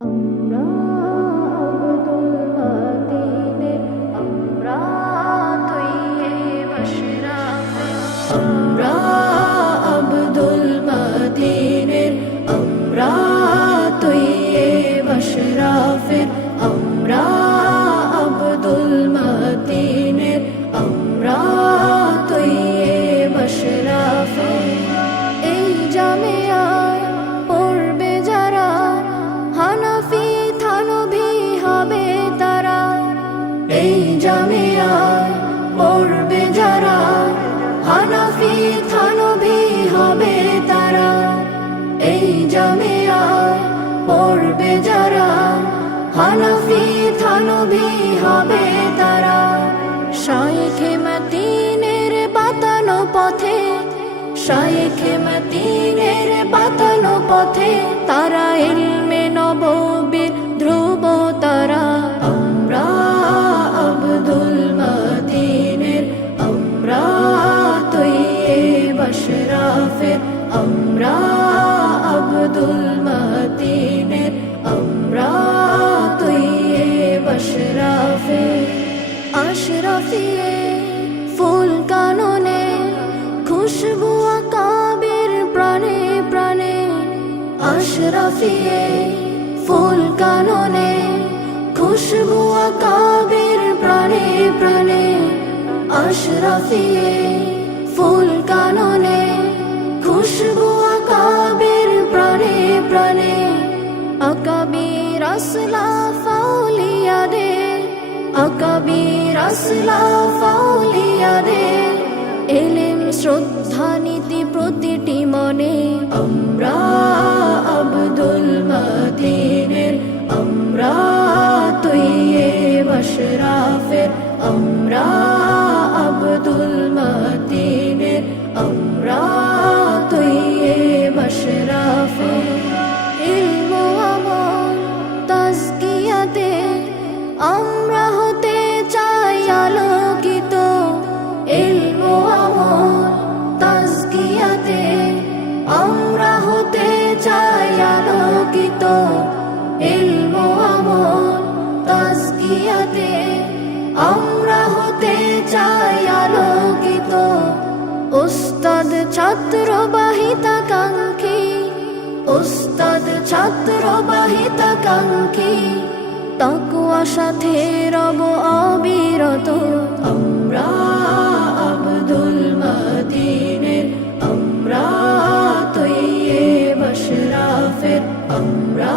আমরা আব্দুল মদিনের আমরা তৈয়ব আশরাফের আমরা আব্দুল মদিনের আমরা তৈয়ব আশরাফের আমরা আব্দুল মদিনের আমরা তৈয়ব আশরাফের এই জামিয়ায় পড়বে যারা হানাফি থানভী হবে তারা এই জামিয়ায় পড়বে যারা হানাফি থানভী হবে তারা এই জামিয়ায় পড়বে যারা হানাফি থানভী হবে তারা শাইখে মদিনের বাতানো পথে শাইখে মদিনের বাতানো পথে তারা ইলমে নববীর ধ্রুব তারা আমরা আব্দুল মদিনের আমরা তৈয়ব আশরাফের আমরা আব্দুল মদিনের আমরা তৈয়ব আশরাফের আশরাফিয়ে ফুল কাননে খুশবু আকাবের প্রাণে প্রাণে আশরাফিয়ে ফুল কাননে খুশবু আকাবের প্রাণে প্রাণে আশরাফিয়ে ফুল কাননে খুশবু আকাবের প্রাণে প্রাণে আকাবির আসলাফ আউলিয়াদের আকাবির আসলাফ আউলিয়াদের এলেম শ্রদ্ধা নীতি প্রতিটি মনে আমরা আব্দুল মদিনের আমরা তৈয়ব আশরাফের আমরা আব্দুল মদিনের আমরা তৈয়ব আশরাফের ইলম ও আমল তাজকিয়াতে আমরা হতে চাই আলোকিত ইলম ও আমল তাজকিয়াতে আমরা হতে চাই আলোকিত ইলম ও আমল তাজকিয়াতে আমরা হতে চাই আলোকিত উস্তাদ ছাত্র বাহিতাকাঙ্ক্ষী উস্তাদ ছাত্র বাহিতাকাঙ্ক্ষী তাকওয়া সাথে রব অবিরত আমরা আব্দুল মদিনের আমরা তৈয়ব আশরাফের আমরা